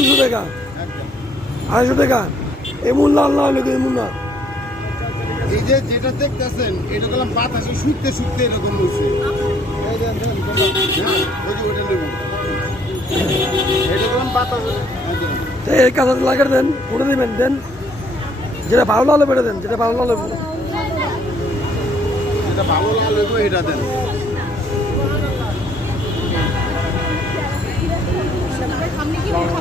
200 টাকা 250 টাকা এমন লাল না হলে এমন না। এই যে যেটা দেখতেছেন এটা করলাম বাতাসে শুকতে শুকতে এরকম হচ্ছে। এটা করলাম বাতাসে এই কাঁচা লাগার দেন উঠে দেবেন দেন, যেটা ভালো লাল বেড়ে দেন, যেটা ভালো লাল যেটা ভালো লাগবে এটা দেন। আমরা